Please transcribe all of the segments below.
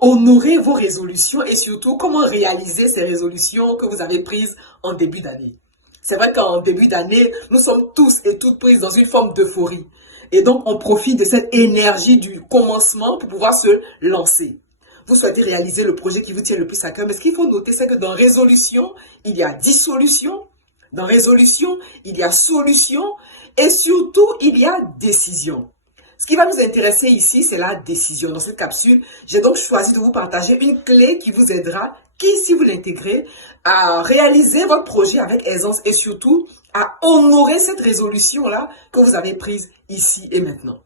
honorer vos résolutions et surtout comment réaliser ces résolutions que vous avez prises en début d'année? C'est vrai qu'en début d'année, nous sommes tous et toutes prises dans une forme d'euphorie. Et donc, on profite de cette énergie du commencement pour pouvoir se lancer. Vous souhaitez réaliser le projet qui vous tient le plus à cœur, mais ce qu'il faut noter, c'est que dans résolution, il y a dissolution. Dans résolution, il y a solution. Et surtout, il y a décision. Ce qui va nous intéresser ici, c'est la décision. Dans cette capsule, j'ai donc choisi de vous partager une clé qui vous aidera, si vous l'intégrez, à réaliser votre projet avec aisance et surtout à honorer cette résolution-là que vous avez prise ici et maintenant.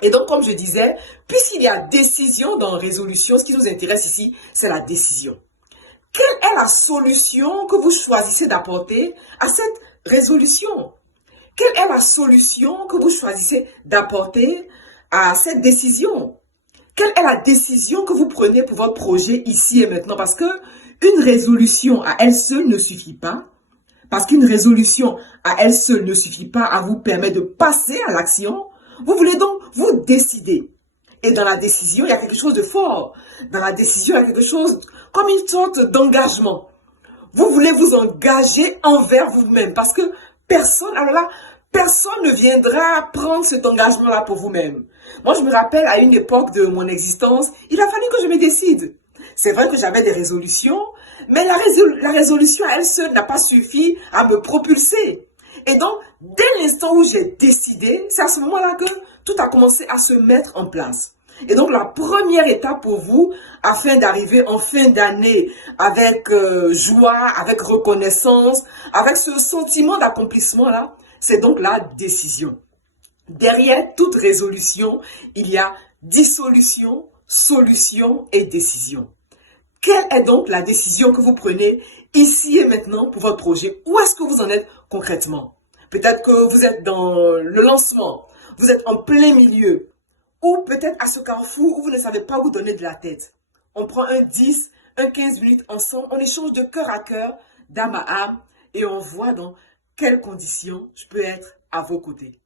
Et donc, comme je disais, puisqu'il y a décision dans résolution, ce qui nous intéresse ici, c'est la décision. Quelle est la solution que vous choisissez d'apporter à cette résolution? Quelle est la solution que vous choisissez d'apporter à cette décision? Quelle est la décision que vous prenez pour votre projet ici et maintenant? Parce que une résolution à elle seule ne suffit pas. Parce qu'une résolution à elle seule ne suffit pas à vous permettre de passer à l'action. Vous voulez donc vous décider. Et dans la décision, il y a quelque chose de fort. Dans la décision, il y a quelque chose comme une sorte d'engagement. Vous voulez vous engager envers vous-même parce que personne, alors là, personne ne viendra prendre cet engagement-là pour vous-même. Moi, je me rappelle à une époque de mon existence, il a fallu que je me décide. C'est vrai que j'avais des résolutions, mais la résolution à elle seule n'a pas suffi à me propulser. Et donc, dès l'instant où j'ai décidé, c'est à ce moment-là que tout a commencé à se mettre en place. Et donc, la première étape pour vous, afin d'arriver en fin d'année avec joie, avec reconnaissance, avec ce sentiment d'accomplissement-là, c'est donc la décision. Derrière toute résolution, il y a dissolution, solution et décision. Quelle est donc la décision que vous prenez ici et maintenant pour votre projet? Où est-ce que vous en êtes concrètement? Peut-être que vous êtes dans le lancement, vous êtes en plein milieu, ou peut-être à ce carrefour où vous ne savez pas où donner de la tête. On prend un 10, un 15 minutes ensemble, on échange de cœur à cœur, d'âme à âme, et on voit dans quelles conditions je peux être à vos côtés.